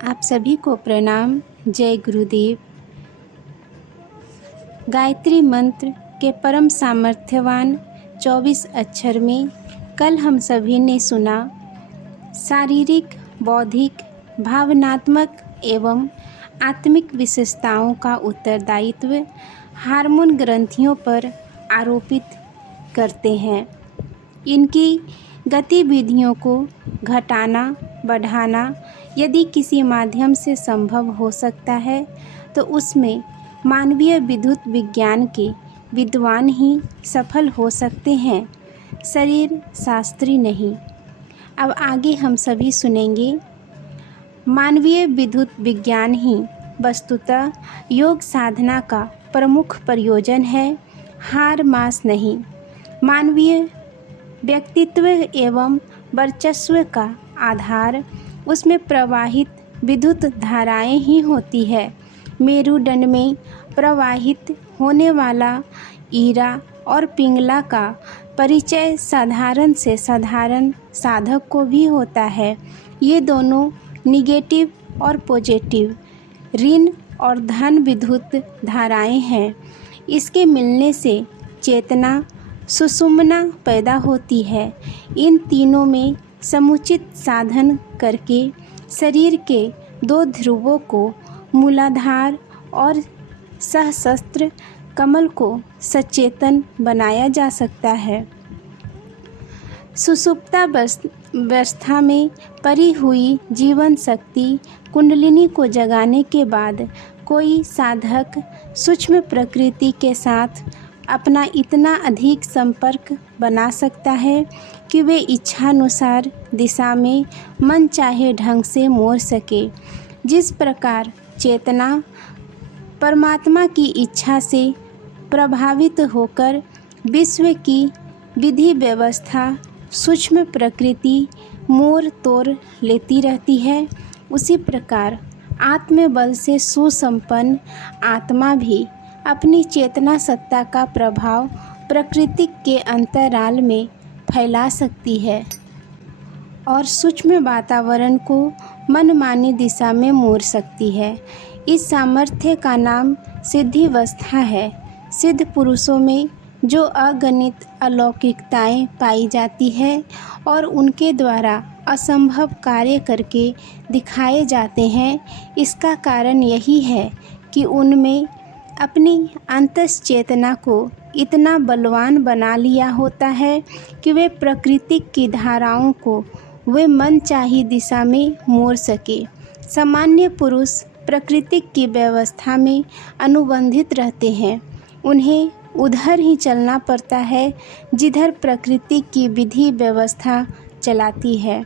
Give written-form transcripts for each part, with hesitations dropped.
आप सभी को प्रणाम। जय गुरुदेव। गायत्री मंत्र के परम सामर्थ्यवान 24 अक्षर में कल हम सभी ने सुना शारीरिक, बौद्धिक, भावनात्मक एवं आत्मिक विशेषताओं का उत्तरदायित्व हार्मोन ग्रंथियों पर आरोपित करते हैं। इनकी गतिविधियों को घटाना, बढ़ाना यदि किसी माध्यम से संभव हो सकता है तो उसमें मानवीय विद्युत विज्ञान के विद्वान ही सफल हो सकते हैं, शरीर शास्त्री नहीं। अब आगे हम सभी सुनेंगे। मानवीय विद्युत विज्ञान ही वस्तुतः योग साधना का प्रमुख प्रयोजन है, हार मास नहीं। मानवीय व्यक्तित्व एवं वर्चस्व का आधार उसमें प्रवाहित विद्युत धाराएं ही होती है। मेरुदंड में प्रवाहित होने वाला ईरा और पिंगला का परिचय साधारण से साधारण साधक को भी होता है। ये दोनों निगेटिव और पॉजिटिव, ऋण और धन विद्युत धाराएं हैं। इसके मिलने से चेतना सुषुम्ना पैदा होती है। इन तीनों में समुचित साधन करके शरीर के दो ध्रुवों को, मूलाधार और सहस्त्र कमल को सचेतन बनाया जा सकता है। सुषुप्तावस्था में परी हुई जीवन शक्ति कुंडलिनी को जगाने के बाद कोई साधक सूक्ष्म प्रकृति के साथ अपना इतना अधिक संपर्क बना सकता है कि वे इच्छानुसार दिशा में मन चाहे ढंग से मोड़ सके। जिस प्रकार चेतना परमात्मा की इच्छा से प्रभावित होकर विश्व की विधि व्यवस्था सूक्ष्म प्रकृति मोड़ तोड़ लेती रहती है, उसी प्रकार आत्मबल से सुसंपन्न आत्मा भी अपनी चेतना सत्ता का प्रभाव प्रकृति के अंतराल में फैला सकती है और सूक्ष्म वातावरण को मनमानी दिशा में मोड़ सकती है। इस सामर्थ्य का नाम सिद्धिवस्था है। सिद्ध पुरुषों में जो अगणित अलौकिकताएं पाई जाती है और उनके द्वारा असंभव कार्य करके दिखाए जाते हैं, इसका कारण यही है कि उनमें अपनी अंतस चेतना को इतना बलवान बना लिया होता है कि वे प्रकृति की धाराओं को वे मनचाही दिशा में मोड़ सके। सामान्य पुरुष प्रकृति की व्यवस्था में अनुबंधित रहते हैं। उन्हें उधर ही चलना पड़ता है जिधर प्रकृति की विधि व्यवस्था चलाती है,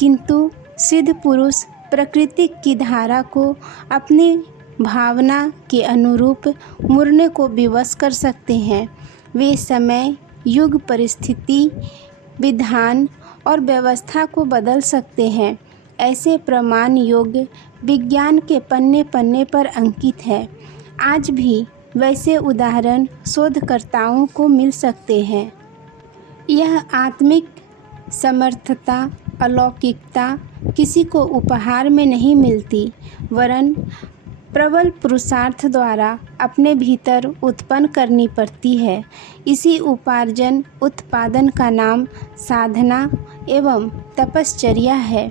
किंतु सिद्ध पुरुष प्रकृति की धारा को अपनी भावना के अनुरूप मुड़ने को विवश कर सकते हैं। वे समय, युग, परिस्थिति, विधान और व्यवस्था को बदल सकते हैं। ऐसे प्रमाण योग विज्ञान के पन्ने पन्ने पर अंकित है। आज भी वैसे उदाहरण शोधकर्ताओं को मिल सकते हैं। यह आत्मिक समर्थता, अलौकिकता किसी को उपहार में नहीं मिलती, वरन प्रबल पुरुषार्थ द्वारा अपने भीतर उत्पन्न करनी पड़ती है। इसी उपार्जन उत्पादन का नाम साधना एवं तपश्चर्या है।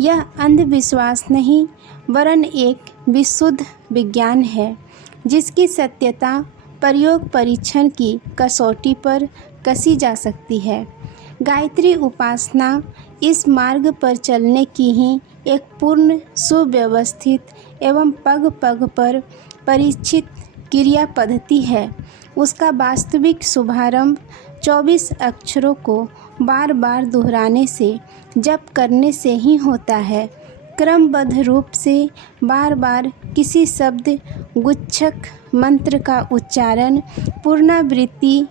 यह अंधविश्वास नहीं, वरन एक विशुद्ध विज्ञान है जिसकी सत्यता प्रयोग परीक्षण की कसौटी पर कसी जा सकती है। गायत्री उपासना इस मार्ग पर चलने की ही एक पूर्ण सुव्यवस्थित एवं पग पग पर परीक्षित क्रिया पद्धति है। उसका वास्तविक शुभारंभ 24 अक्षरों को बार बार दोहराने से, जप करने से ही होता है। क्रमबद्ध रूप से बार बार किसी शब्द गुच्छक मंत्र का उच्चारण पुनरावृत्ति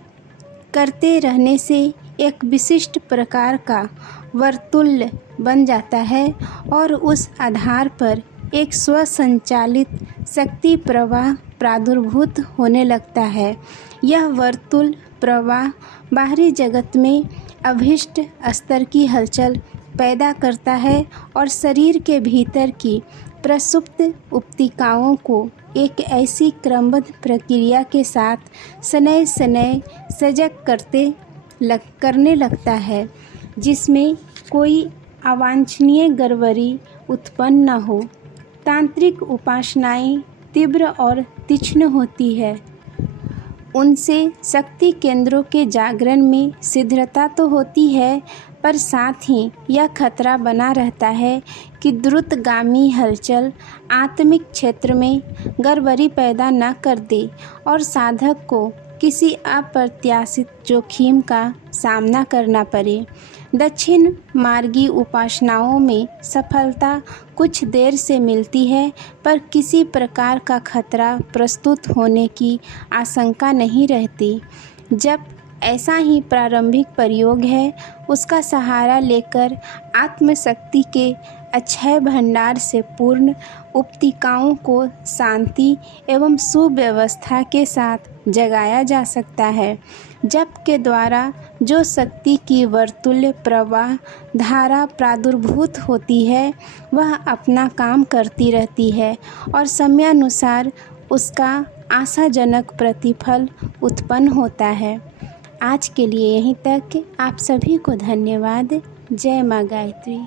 करते रहने से एक विशिष्ट प्रकार का वर्तुल्य बन जाता है और उस आधार पर एक स्वसंचालित शक्ति प्रवाह प्रादुर्भूत होने लगता है। यह वर्तुल प्रवाह बाहरी जगत में अभीष्ट स्तर की हलचल पैदा करता है और शरीर के भीतर की प्रसुप्त उपतिकाओं को एक ऐसी क्रमबद्ध प्रक्रिया के साथ शनैः शनैः सजग करने लगता है जिसमें कोई अवांछनीय गड़बड़ी उत्पन्न न हो। तांत्रिक उपासनाएं तीव्र और तीक्ष्ण होती है। उनसे शक्ति केंद्रों के जागरण में शीघ्रता तो होती है, पर साथ ही यह खतरा बना रहता है कि द्रुतगामी हलचल आत्मिक क्षेत्र में गड़बड़ी पैदा न कर दे और साधक को किसी अप्रत्याशित जोखिम का सामना करना पड़े। दक्षिण मार्गी उपासनाओं में सफलता कुछ देर से मिलती है, पर किसी प्रकार का खतरा प्रस्तुत होने की आशंका नहीं रहती। जब ऐसा ही प्रारंभिक प्रयोग है, उसका सहारा लेकर आत्मशक्ति के अक्षय भंडार से पूर्ण उपतिकाओं को शांति एवं सुव्यवस्था के साथ जगाया जा सकता है। जप के द्वारा जो शक्ति की वर्तुल्य प्रवाह धारा प्रादुर्भूत होती है, वह अपना काम करती रहती है और समयानुसार उसका आशाजनक प्रतिफल उत्पन्न होता है। आज के लिए यहीं तक। आप सभी को धन्यवाद। जय माँ गायत्री।